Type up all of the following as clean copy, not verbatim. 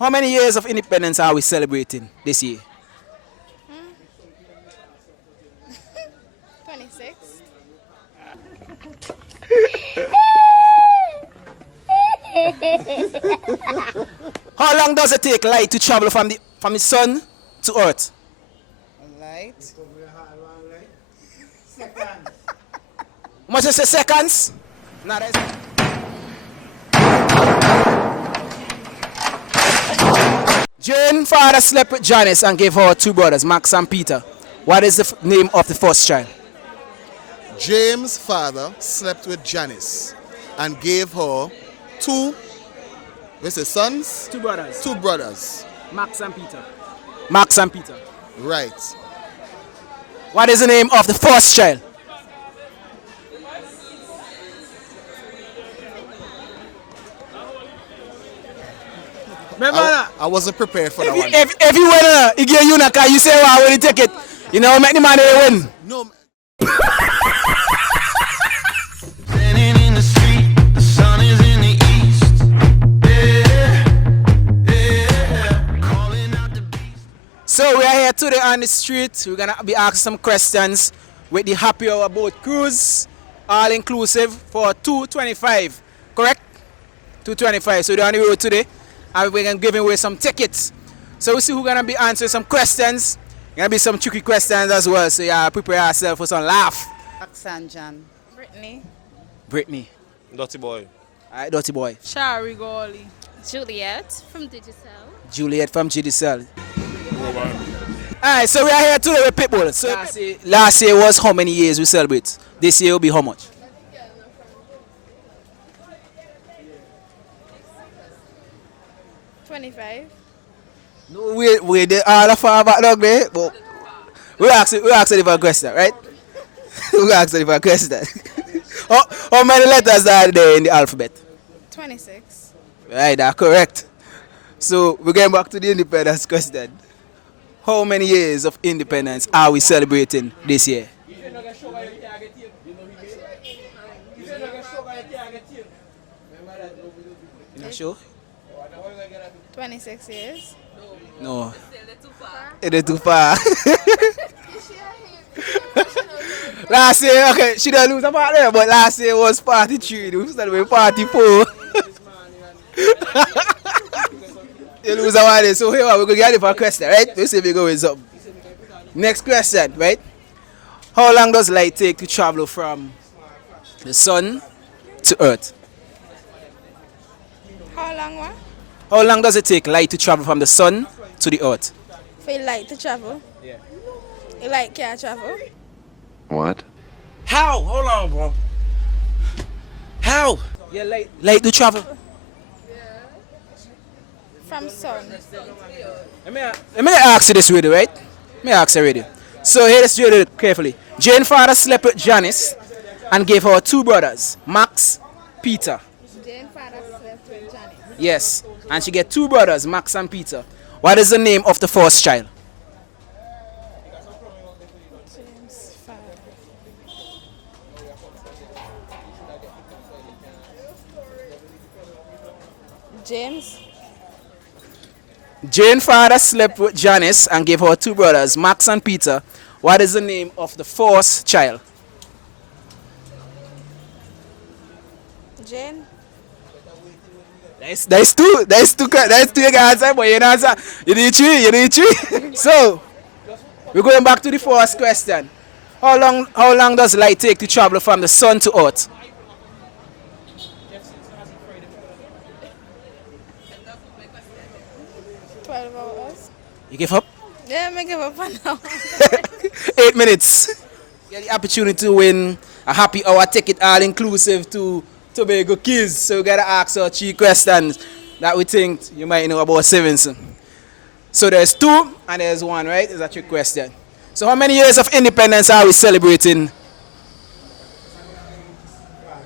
How many years of independence are we celebrating this year? 26. How long does it take light to travel from the sun to earth? Light. How much is the seconds? Nah, that's... Jane's father slept with Janice and gave her two brothers, Max and Peter. What is the name of the first child? James' father slept with Janice and gave her two, what's it, sons? Two brothers. Two brothers. Max and Peter. Max and Peter. Right. What is the name of the first child? Remember I wasn't prepared for that one. if you win, you give you a car, you say, well, when you take it, you know, make the money win. No. Standing in the street, the sun is in the east. Calling out the beast. So we are here today on the street. We're gonna be asking some questions with the Happy Hour Boat Cruise, all inclusive for $225. Correct? $225. So we're on the road today, and we're gonna give away some tickets. So we see who's gonna be answering some questions. Gonna be some tricky questions as well. So yeah, prepare yourself for some laugh. Max and John. Brittany. Brittany. Dirty boy. Alright, dirty boy. Shari Gawley. Juliet from Digital. Juliet from GDCL. Alright, so we are here today with Pitbull. So last year was how many years we celebrate? This year will be how much? 25. No, we did all of our back dog there, but we asked a different question, right? We asked a different question. How many letters are there in the alphabet? 26. Right, that's correct. So we're going back to the independence question. How many years of independence are we celebrating this year? You not sure? 26 years. No. It is too far. Last year, okay, she didn't lose a part there, but last year was 43. We celebrated 44. You lose a part there. So here we're going to get it for a question, right? Let's see if we go with something. Next question, right? How long does light take to travel from the sun to earth? How long, what? How long does it take light to travel from the sun to the earth? For you like to travel? Yeah. You like car travel? What? How? Hold on, bro. How? Yeah, light to travel. From sun. Let me ask you this radio, right? Let me ask you radio. So hear this radio carefully. Jane's father slept with Janice and gave her two brothers, Max, Peter. Jane's father slept with Johnny. Yes. And she get two brothers, Max and Peter. What is the name of the first child? James' father. James. Jane's father slept with Janice and gave her two brothers, Max and Peter. What is the name of the first child? Jane. That's two you can answer, but you don't answer. You need three. So, we're going back to the first question. How long does light take to travel from the sun to earth? You give up? Yeah, I give up for now. 8 minutes. You get the opportunity to win a happy hour ticket all inclusive to Tobago Kids. So we gotta ask our 3 questions that we think you might know about Stevenson. So there's 2 and there's 1, right? It's a trick question. So how many years of independence are we celebrating?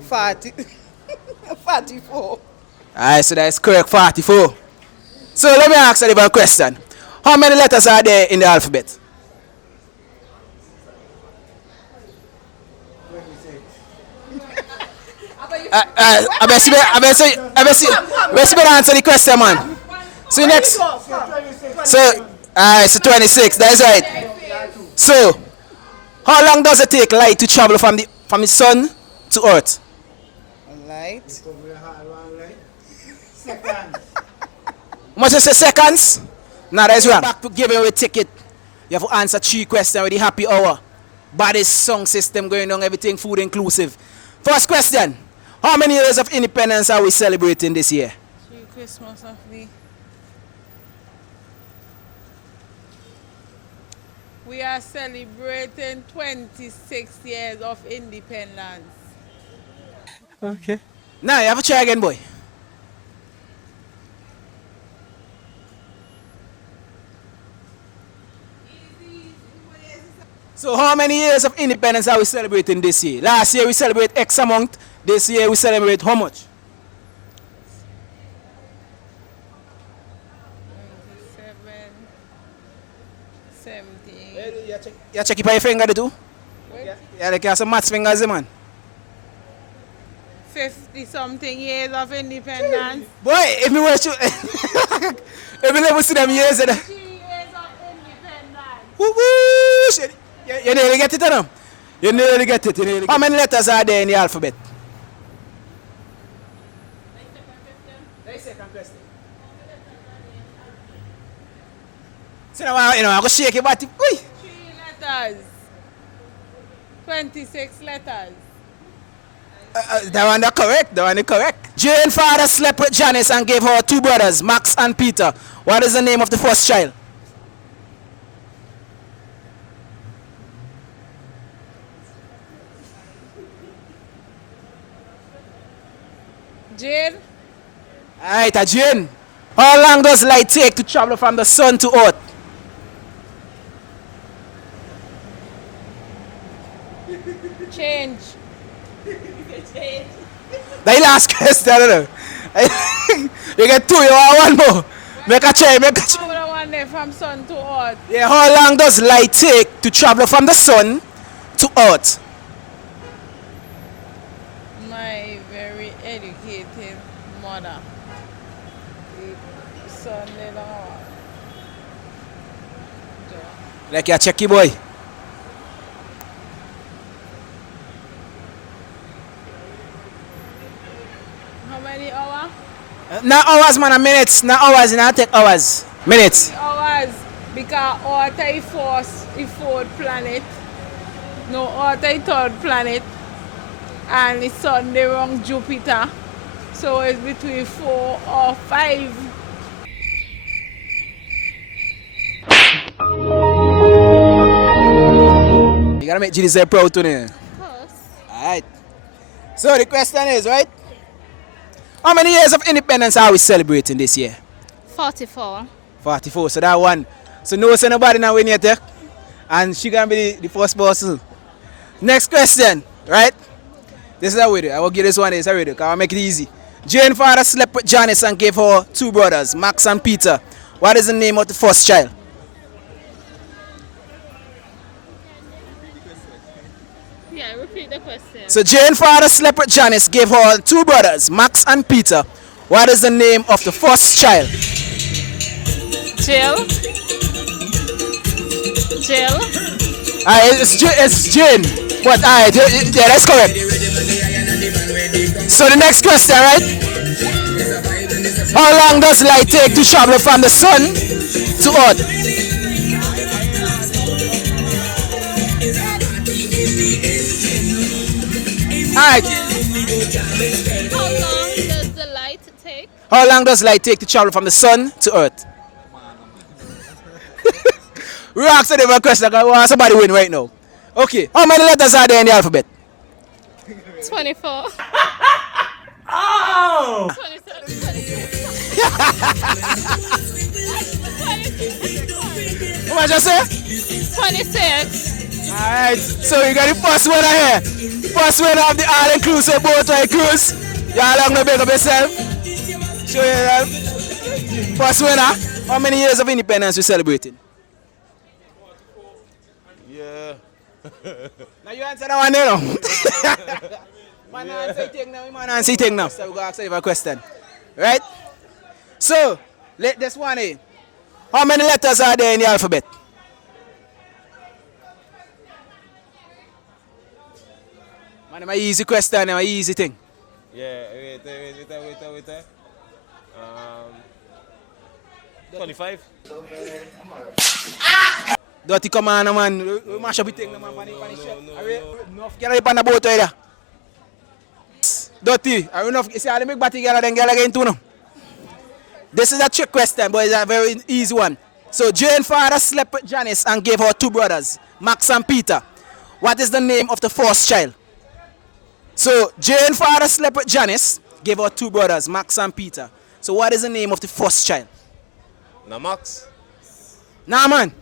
40. 44. Alright, so that's correct, 44. So let me ask you a question. How many letters are there in the alphabet? I bet you better answer the question, man. So next. So, so 26. That is right. So, how long does it take light to travel from the sun to Earth? Alright. How much you say seconds? Nah, that's wrong. Back to giving away ticket. You have to answer 3 questions with the happy hour. Baddest song system going on, everything food inclusive. First question. How many years of independence are we celebrating this year? Christmas of the. We are celebrating 26 years of independence. Okay. Now you have to try again, boy. So how many years of independence are we celebrating this year? Last year we celebrate X amount. This year we celebrate how much? 17. You check it by your finger too? Yeah, like you have some maths fingers, man. 50 something years of independence. Boy, if me watch you, if me never see them years, 3 years of independence. woo woo, shit. You nearly get it, you know? You nearly get it. You nearly get it. How many letters are there in the alphabet? So now, you know, I'm going to shake your body. 3 letters. 26 letters. That one is correct. That one is correct. Jane father slept with Janice and gave her 2 brothers, Max and Peter. What is the name of the first child? Jane. Alright, Jane. How long does light take to travel from the sun to Earth? Change. The last question, I don't know. You get 2, you want 1 more. Make a try, make a try. How the one there from sun to earth? Yeah, how long does light take to travel from the sun to Earth? My very educated mother. The sun they don't want. Like your checky boy. How many hours? Not hours, man, minutes. Not hours, not take hours. Minutes. Hours. Because Earth is fourth planet. No, Earth is 3rd planet. And the sun they wrong Jupiter. So it's between 4 or 5. You gotta make Gilly say proud to me. Of course. Alright. So the question is, right? How many years of independence are we celebrating this year? 44. 44. So that one. So no say nobody now win yet, eh? And she gonna be the first person. Next question, right? This is how we do. I will give this one. This is how we do. Cause I'll make it easy. Jane father slept with Janice and gave her 2 brothers, Max and Peter. What is the name of the first child? Yeah, repeat the question. So Jane father slept with Janice, gave her 2 brothers, Max and Peter. What is the name of the first child? Jill. Jill. It's Jane. What? Yeah, that's correct. So the next question, right? How long does light take to travel from the sun to Earth? Alright. How long does the light take? How long does light take to travel from the sun to Earth? We're asking them a question because we want somebody win right now. Okay. How many letters are there in the alphabet? 24. Oh! 27. 26. What did you say? 26. Alright. So you got the first winner here. First winner of the all-inclusive boat cruise. Y'all have no big up yourself. Show yourself. First winner. How many years of independence we celebrating? Yeah. Now you answer that one there now. Man answer thing now, man answer thing now. So we go ask you a question. Right? So, Let this one in. How many letters are there in the alphabet? Man, it's an easy question, an easy thing. Yeah, wait. 25. Dirty commander, man. We mash up the thing, man. No, get up on the boat either. Dirty. I don't know if you see how they make batty girl, then girl again too, no? This is a trick question, but it's a very easy one. So, Jane's father slept with Janice and gave her two brothers, Max and Peter. What is the name of the first child? So, Jane's father slept with Janice, gave her two brothers, Max and Peter. So, what is the name of the first child? Now, Max. Nah, man.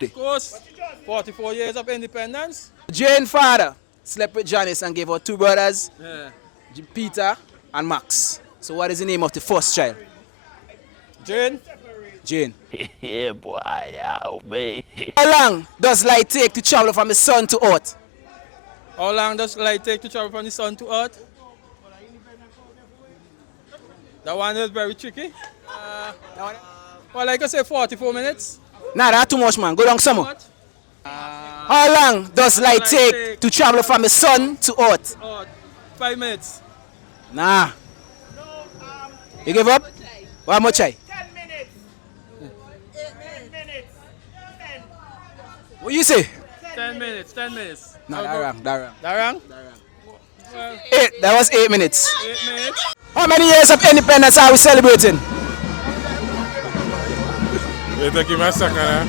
Of course, 44 years of independence. Jane's father slept with Janice and gave her two brothers, Yeah. Peter and Max. So, what is the name of the first child? Jane, Jane. Yeah, boy, yeah, man. How long does light take to travel from the sun to Earth? how long does light take to travel from the sun to earth? That one is very tricky. Well, like I say, 44 minutes. Nah, that's too much, man. Go down some more. What? How long does light take to travel from the sun to Earth? 5 minutes. Nah. You give up? One more try. 10 minutes. 10 minutes. 10. What you say? 10 minutes, 10 minutes. No, that wrong, that wrong. That wrong? Well, That was 8 minutes. 8 minutes. How many years of independence are we celebrating? You take him a second, eh?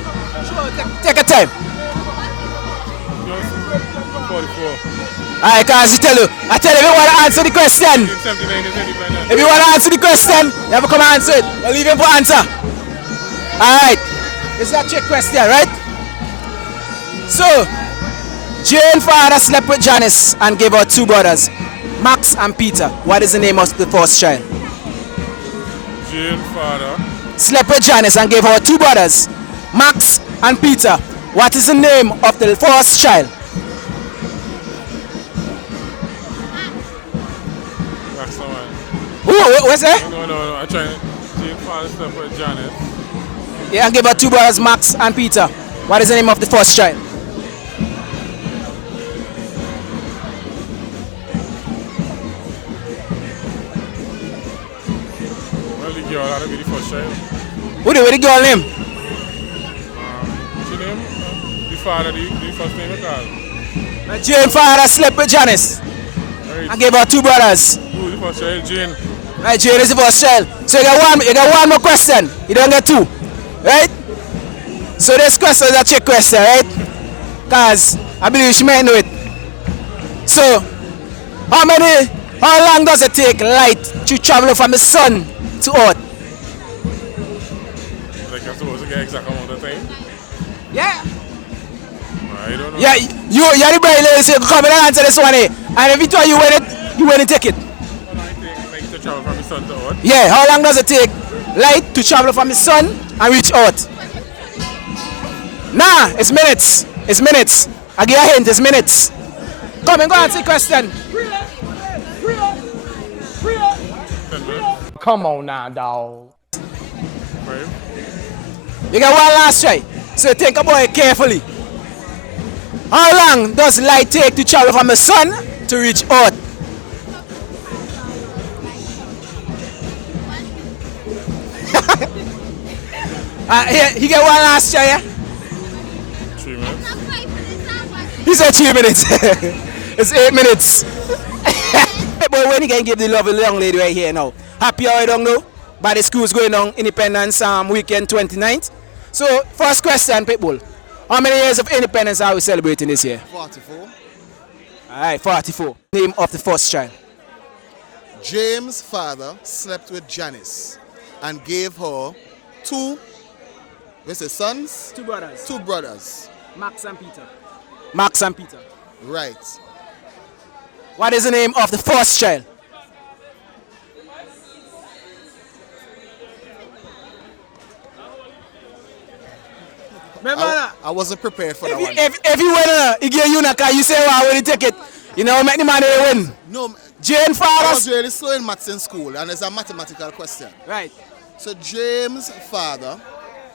Take a time. Just 44. Alright, cause I tell you, if you want to answer the question, 79 is independent. if you want to answer the question, you have to come and answer it. Or leave him for answer. Alright, this is a trick question, right? So, Jane's father slept with Janice and gave her two brothers, Max and Peter. What is the name of the first child? Jane's father. Slept with Janice and gave her two brothers, Max and Peter. What is the name of the first child? That's the one. What's that? No. I'm trying. Jane's father slept with Janice. Yeah, and gave her two brothers, Max and Peter. What is the name of the first child? Well, the girl had to be the first child. What the girl name? What's your name? The father, the first name you call. Jane's father slept with Janice Right. and gave her two brothers. Who the first child? Jane. Right, Jane is the first child. So you got one more question. You don't get two. Right? So this question is a trick question, right? Because I believe she might know it. So, how long does it take light to travel from the sun to Earth? Like you're supposed to get exact amount of time. Yeah. I don't know. Yeah, you're the bride lady, so you come in and answer this one, eh? And if you try you win it, take it. How long it take like, to travel from the sun to earth? Yeah, how long does it take light to travel from the sun and reach Earth? Nah, it's minutes. It's minutes. I give you a hint, it's minutes. Come and go answer the question. 10 minutes. come on now, dog. 5. You get one last try. So think about it carefully. How long does light take to travel from the sun to reach Earth? Here, he get one last try, yeah? 3 minutes. He said 3 minutes. It's 8 minutes. But when you can give the lovely young lady right here now. Happy hour, don't know? Baddest Djs going on Independence weekend 29th. So, first question, Pitbull. How many years of independence are we celebrating this year? 44. Alright, 44. Name of the first child. James' father slept with Janice and gave her two, what's it, sons? Two brothers. Two brothers. Max and Peter. Max and Peter. Right. What is the name of the first child? Remember that? I wasn't prepared for that one. If you win, he give you a car, you say, wow, when you take it. You know, make the man win. No, Jane I was fathers. really slow in maths in school, and it's a mathematical question. Right. So James' father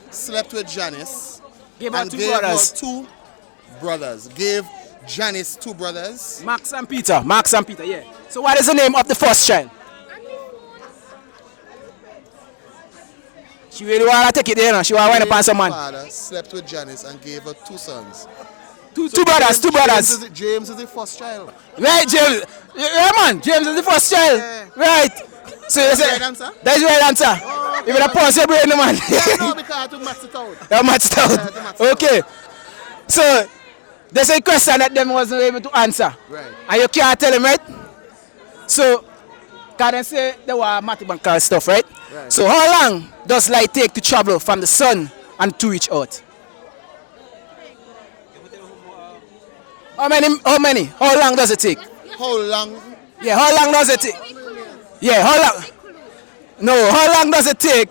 slept with Janice Gave her and two gave brothers. her 2 brothers. Gave Janice 2 brothers. Max and Peter. Max and Peter, yeah. So what is the name of the first child? She really want to take it there, no? She want to wind up on some man. James' father slept with Janice and gave her 2 sons. Two brothers, two brothers. James is the first child. Right, James. Yeah, man. James is the first child. Yeah. Right. So you say, right answer? that's the right answer. Oh, If you pause your brain, man. Yeah, no, because I have to math it out. That matched Yeah, out. that matched out. Okay. So there's a question that them wasn't able to answer. Right. And you can't tell them, right? So can they say they were mathematical stuff, right? Right. So how long does light take to travel from the sun and to reach Earth? How many? How long does it take? How long? Yeah, how long does it take? Yeah, how long? No, how long does it take?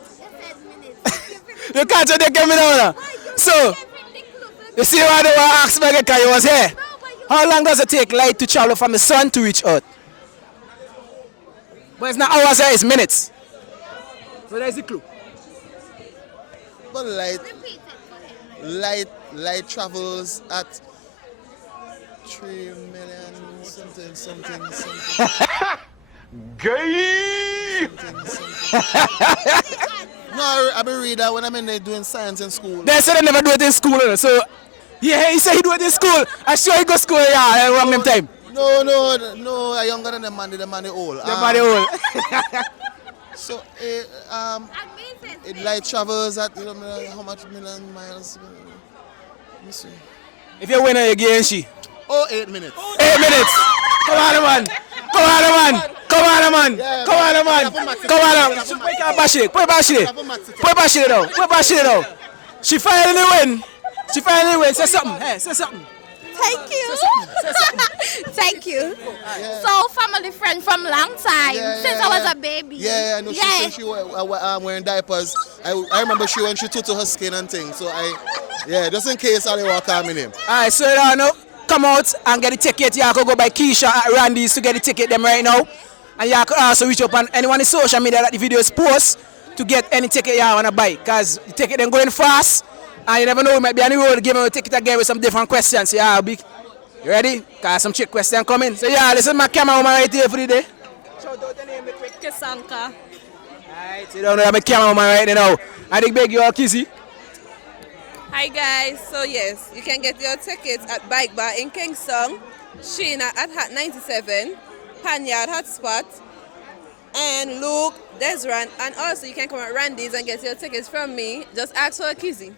You can't say they give me now. So, you see why they were asking me because you was here. How long does it take light to travel from the sun to reach Earth? But it's not hours, it's minutes. So there's the clue. But light travels at 3 million something. Gay! No, I be read that when I'm in there doing science in school. They say they never do it in school, so yeah, he said he do it in school. I sure he go school, yeah, around them time. No, I'm younger than the man old. The man old. So, light travels at, how much million miles? Let me see. If you win, you gain she. Oh, 8 minutes. 8 minutes. Come on, man. Come on, man. Come on, man. Yeah, Come on, man. Come on, man. Put it bash it. Put it bash it. Put it bash it now. Put it bash it now. She finally win. She finally win. Say something. Hey, say something. Thank you. Say something. Thank you. So family friend from long time, since I was a baby. Yeah, I know. She said she was wearing diapers. I remember she when she took to her skin and things. So just in case I walk on my name. Alright, so you know, come out and get the ticket. You can go by Keisha at Randy's to get the ticket them right now. And you can also reach up on anyone in social media that the video is post to get any ticket you want to buy. Because the ticket then going fast. And you never know, we might be on the road giving a ticket again with some different questions. Yeah, big. You ready? Got some trick question coming. So yeah, this is my camera woman right here for the day. Shout out the name real quick. Kesanka. Alright, so you don't know I'm a camera woman right now. I think beg you all Kizzy. Hi guys, so yes, you can get your tickets at Bike Bar in Kingston, Sheena at Hat 97, Panyard Hotspot, and Luke, Desran, and also you can come at Randy's and get your tickets from me. Just ask for a Kizzy.